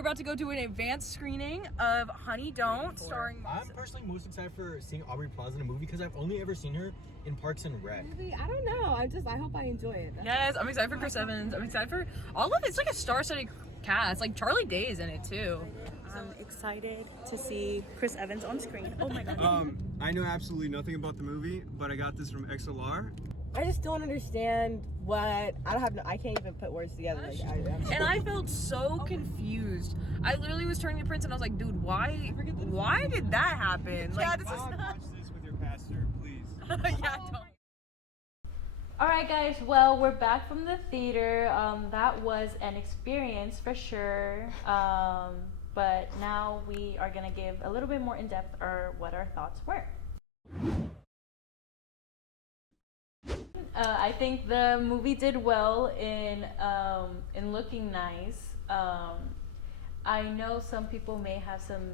We're about to go do an advanced screening of Honey Don't, starring... I'm personally most excited for seeing Aubrey Plaza in a movie because I've only ever seen her in Parks and Rec. I don't know. I hope I enjoy it. Yes, I'm excited for Chris Evans. I'm excited for all of it. It's like a star-studded cast. Like Charlie Day is in it too. I'm excited to see Chris Evans on screen. Oh my god. I know absolutely nothing about the movie, but I got this from XLR. I just don't understand what I can't even put words together. And I felt so confused. I literally was turning to Prince and I was like, dude, why did that happen? Like, this is not... Watch this with your pastor, please. Yeah, don't. Alright guys, well, we're back from the theater. That was an experience for sure. But now we are gonna give a little bit more in depth what our thoughts were. I think the movie did well in looking nice. I know some people may have some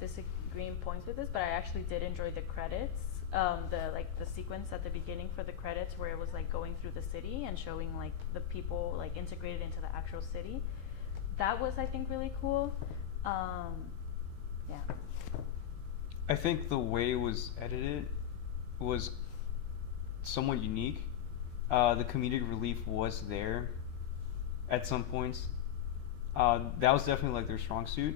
disagreeing points with this, but I actually did enjoy the credits. The sequence at the beginning for the credits where it was like going through the city and showing like the people like integrated into the actual city. That was, I think, really cool. Yeah. I think the way it was edited was somewhat unique. The comedic relief was there at some points. That was definitely like their strong suit.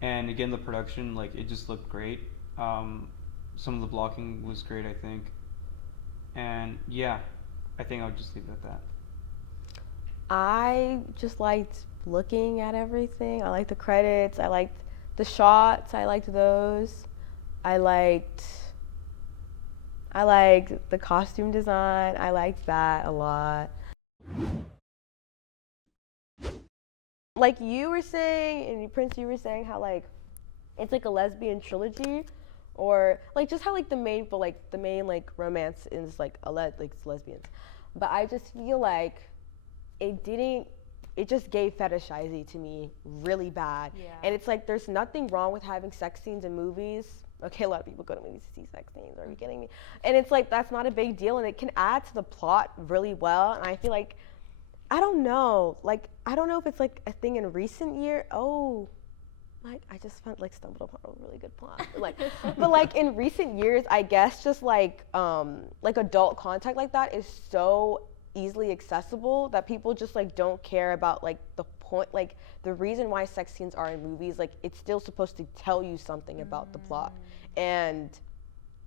And again, the production, like it just looked great. Some of the blocking was great, I think. And yeah, I think I would just leave it at that. I just liked looking at everything. I liked the credits. I liked the shots. I liked those. I liked the costume design. I liked that a lot. Like you were saying, and Prince, you were saying how like it's like a lesbian trilogy, or like just how like the main romance is like it's lesbians. But I just feel like it just gave fetishizy to me really bad. Yeah. And it's like there's nothing wrong with having sex scenes in movies. Okay, a lot of people go to movies to see sex scenes. Are you kidding me? And it's like that's not a big deal, and it can add to the plot really well. And I feel like I don't know if it's like a thing in recent year. I just stumbled upon a really good plot. But like in recent years, I guess just like adult content like that is so easily accessible that people just like don't care about like the point, like the reason why sex scenes are in movies. Like it's still supposed to tell you something about the plot, and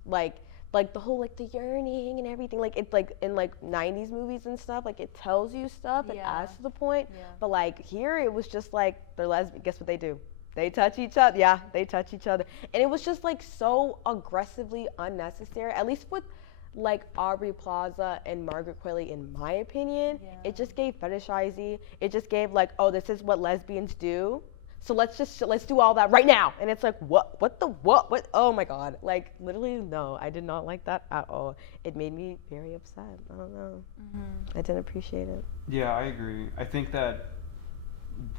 like the whole like the yearning and everything, like it's like in like 90s movies and stuff, like it tells you stuff and adds to the point. But like here it was just like they're lesbian. Guess what they do? They touch each other. Yeah, they touch each other, and it was just like so aggressively unnecessary. At least with like Aubrey Plaza and Margaret Qualley, in my opinion, it just gave fetishizy. It just gave like, oh, this is what lesbians do. So let's do all that right now. And it's like, what? Oh my God. Like literally, no, I did not like that at all. It made me very upset. I don't know. I didn't appreciate it. Yeah, I agree. I think that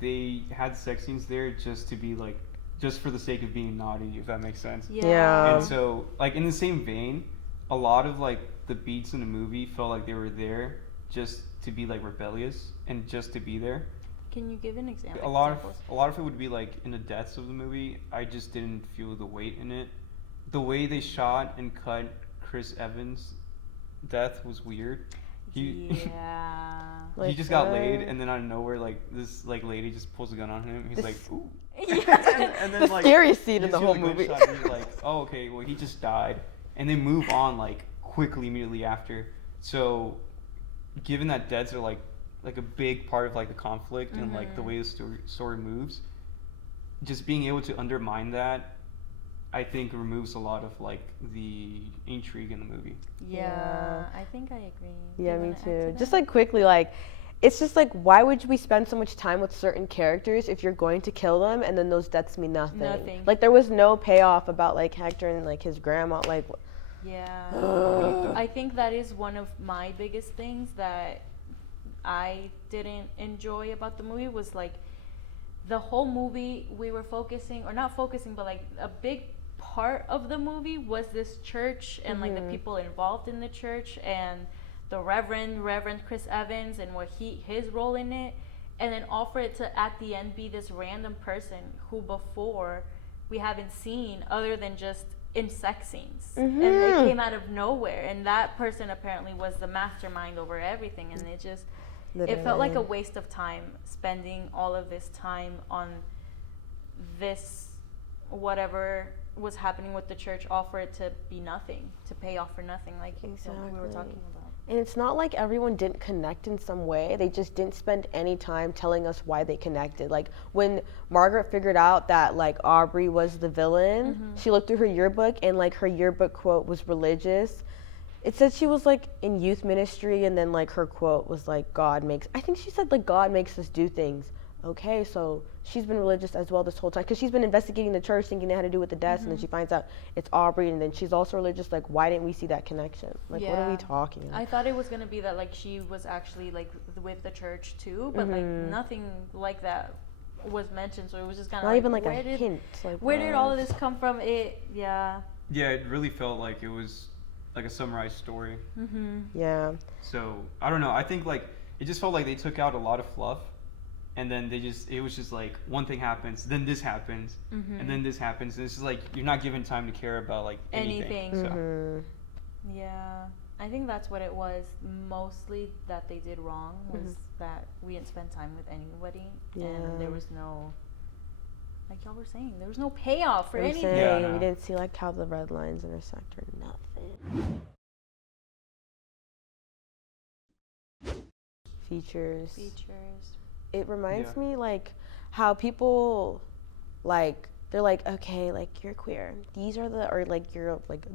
they had sex scenes there just to be like, just for the sake of being naughty, if that makes sense. Yeah. And so, like in the same vein, a lot of like the beats in the movie felt like they were there just to be like rebellious and just to be there. Can you give an example? A lot of it would be like in the deaths of the movie. I just didn't feel the weight in it. The way they shot and cut Chris Evans' death was weird. He just got laid, and then out of nowhere, like this like lady just pulls a gun on him. He's like, ooh. And then the like scariest scene in the see, whole like, movie. Shot, and he's like, oh, okay, well he just died, and they move on like quickly immediately after. So, given that deaths are like a big part of like the conflict and like the way the story moves, just being able to undermine that, I think removes a lot of like the intrigue in the movie. Yeah, I think I agree. Yeah, me too. Just like quickly, like it's just like, why would we spend so much time with certain characters if you're going to kill them and then those deaths mean nothing? Like there was no payoff about like Hector and like his grandma, like. Yeah. I think that is one of my biggest things that I didn't enjoy about the movie was like the whole movie we were focusing, or not focusing, but like a big part of the movie was this church and like the people involved in the church and the Reverend Chris Evans and his role in it. and then offer it to at the end be this random person who before we haven't seen other than just in sex scenes, and they came out of nowhere, and that person apparently was the mastermind over everything, and it just it felt like a waste of time spending all of this time on this whatever was happening with the church, offer it to be nothing, to pay off for nothing, like we were talking about. And it's not like everyone didn't connect in some way. They just didn't spend any time telling us why they connected. Like when Margaret figured out that like Aubrey was the villain, she looked through her yearbook and like her yearbook quote was religious. It said she was like in youth ministry, and then like her quote was like I think she said like God makes us do things. Okay, so she's been religious as well this whole time, because she's been investigating the church thinking it had to do with the deaths, and then she finds out it's Aubrey, and then she's also religious. Like, why didn't we see that connection? Like, what are we talking about? I thought it was going to be that like she was actually like with the church too, but like nothing like that was mentioned, so it was just kind of not like, even like a hint. Like, where did all of this come from? Yeah, it really felt like it was like a summarized story. Yeah. So I don't know, I think like it just felt like they took out a lot of fluff, and then it was just like one thing happens, then this happens, and then this happens, and it's just like you're not given time to care about like anything. So. Yeah, I think that's what it was mostly that they did wrong, was that we didn't spend time with anybody, and there was no, like y'all were saying, there was no payoff for anything. We didn't see like how the red lines intersect or nothing. Features. It reminds me like how people like, they're like, okay, like you're queer, these are the, or like you're like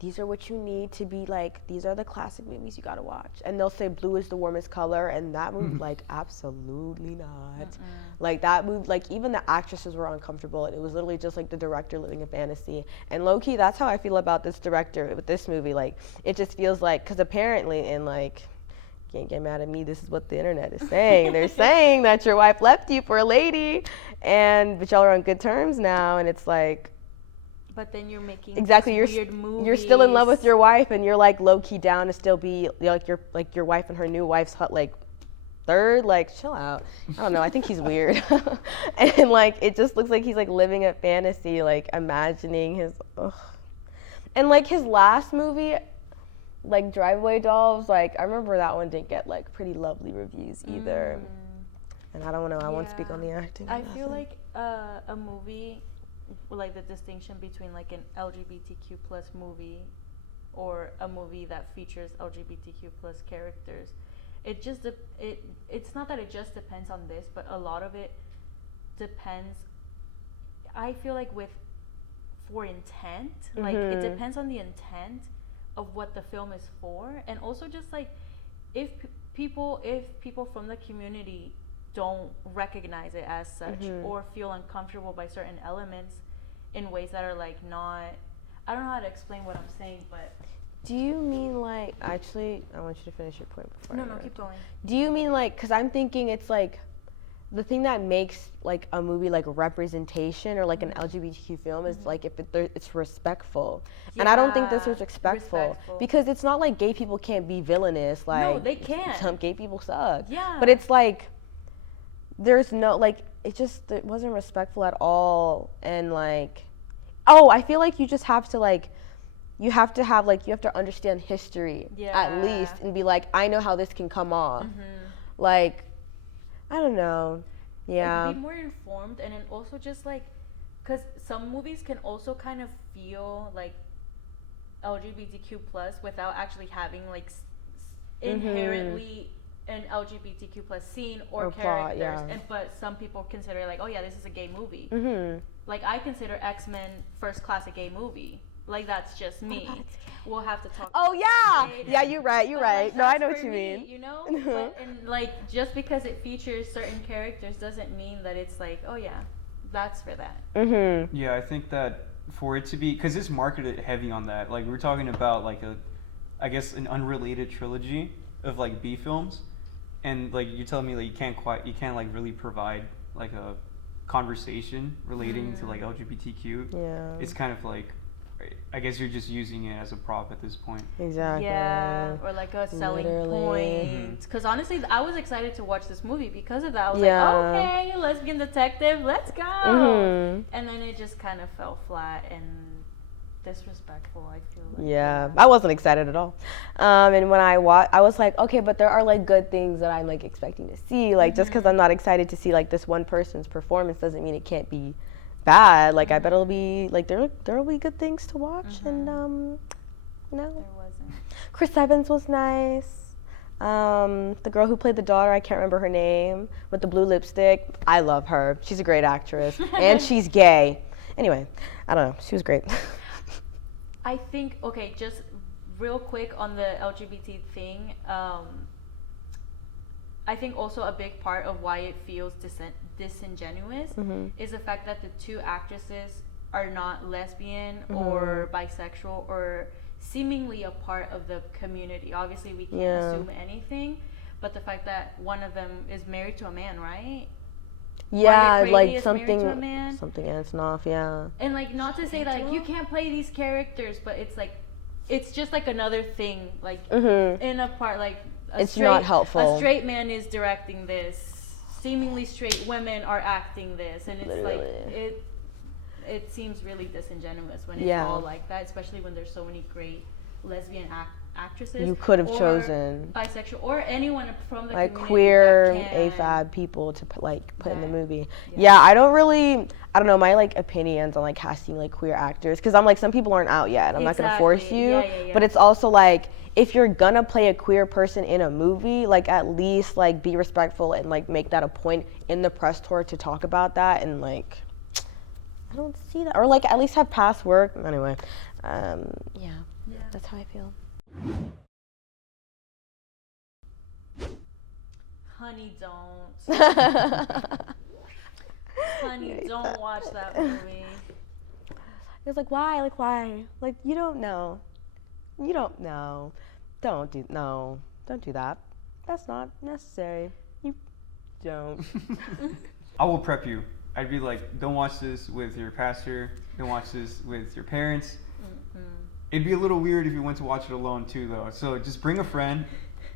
these are what you need to be like, these are the classic movies you gotta watch, and they'll say blue is the warmest color, and that movie like absolutely not. Like that movie, like even the actresses were uncomfortable, and it was literally just like the director living a fantasy. And low-key, that's how I feel about this director with this movie. Like it just feels like, because apparently in like, can't get mad at me, this is what the internet is saying. They're saying that your wife left you for a lady, but y'all are on good terms now, and it's like, but then you're making weird movies. You're still in love with your wife, and you're like low key down to still be like your wife and her new wife's like third. Like, chill out. I don't know, I think he's weird. And like it just looks like he's like living a fantasy, like imagining his and like his last movie, like Driveway Dolls, like I remember that one didn't get like pretty lovely reviews either. And I don't know, I won't speak on the acting. I feel like a movie, like the distinction between like an LGBTQ plus movie or a movie that features LGBTQ plus characters, it's not that it just depends on this, but a lot of it depends, I feel like, for intent, like it depends on the intent of what the film is for, and also just like if people from the community don't recognize it as such or feel uncomfortable by certain elements in ways that are like not, I don't know how to explain what I'm saying, but do you mean like, actually I want you to finish your point before no keep going. Do you mean like, because I'm thinking it's like the thing that makes like a movie like representation or like an LGBTQ film is like if it's respectful. And I don't think this was respectful because it's not like gay people can't be villainous. Like, no, they can't. Some gay people suck. Yeah. But it's like there's no, like it wasn't respectful at all. And like, I feel like you just have to like, you have to understand history at least and be like, I know how this can come off. Like, I don't know. Yeah. Be more informed, and then also just like, because some movies can also kind of feel like LGBTQ plus without actually having like inherently an LGBTQ plus scene or characters. Plot, but some people consider like, oh yeah, this is a gay movie. Like I consider X-Men First Class a gay movie. Like that's just me. We'll have to talk. Oh yeah, yeah. You're right. Like, no, I know what you me, mean. You know, but, and like just because it features certain characters doesn't mean that it's like, oh yeah, that's for that. Yeah, I think that for it to be, because it's marketed heavy on that. Like we're talking about like I guess an unrelated trilogy of like B films, and like you're telling me like you can't like really provide like a conversation relating to like LGBTQ. Yeah. It's kind of like, I guess you're just using it as a prop at this point. Exactly. Yeah, or like a selling point. Because honestly, I was excited to watch this movie because of that. I was like, okay, lesbian detective, let's go. And then it just kind of fell flat and disrespectful, I feel like. Yeah, I wasn't excited at all. And when I was like, okay, but there are like good things that I'm like expecting to see. Like just because I'm not excited to see like this one person's performance doesn't mean it can't be bad. Like I bet it'll be like there'll be good things to watch. And you know, There wasn't. Chris Evans was nice. The girl who played the daughter, I can't remember her name, with the blue lipstick. I love her. She's a great actress, and she's gay. Anyway, I don't know. She was great. I think, okay, just real quick on the LGBT thing, I think also a big part of why it feels disingenuous is the fact that the two actresses are not lesbian or bisexual or seemingly a part of the community. Obviously, we can't assume anything, but the fact that one of them is married to a man, right? Yeah, Brady like is something Antonoff, yeah. And like, not to say that like you can't play these characters, but it's like, it's just like another thing, like in a part, like it's not helpful. A straight man is directing this, seemingly straight women are acting this, and it's like it seems really disingenuous when it's all like that, especially when there's so many great lesbian actresses. You could have chosen bisexual or anyone from the like community queer that AFAB people to put in the movie. Yeah, I don't know, my like opinions on like casting like queer actors, because I'm like, some people aren't out yet. I'm not gonna force you, but it's also like, if you're gonna play a queer person in a movie, like at least like be respectful and like make that a point in the press tour to talk about that. And like, I don't see that, or like at least have past work. Anyway, that's how I feel. Honey, don't. Honey, don't watch that movie. It was like, why? Like, why? Like, you don't know. You don't know. Don't do that. That's not necessary. You don't. I will prep you. I'd be like, don't watch this with your pastor. Don't watch this with your parents. It'd be a little weird if you went to watch it alone too, though. So just bring a friend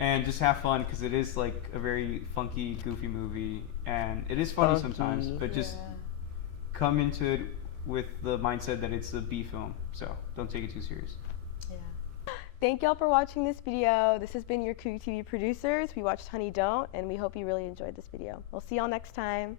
and just have fun, because it is like a very funky, goofy movie, and it is funny sometimes. But just come into it with the mindset that it's a B film. So don't take it too serious. Thank y'all for watching this video. This has been your Coog TV producers. We watched Honey Don't, and we hope you really enjoyed this video. We'll see y'all next time.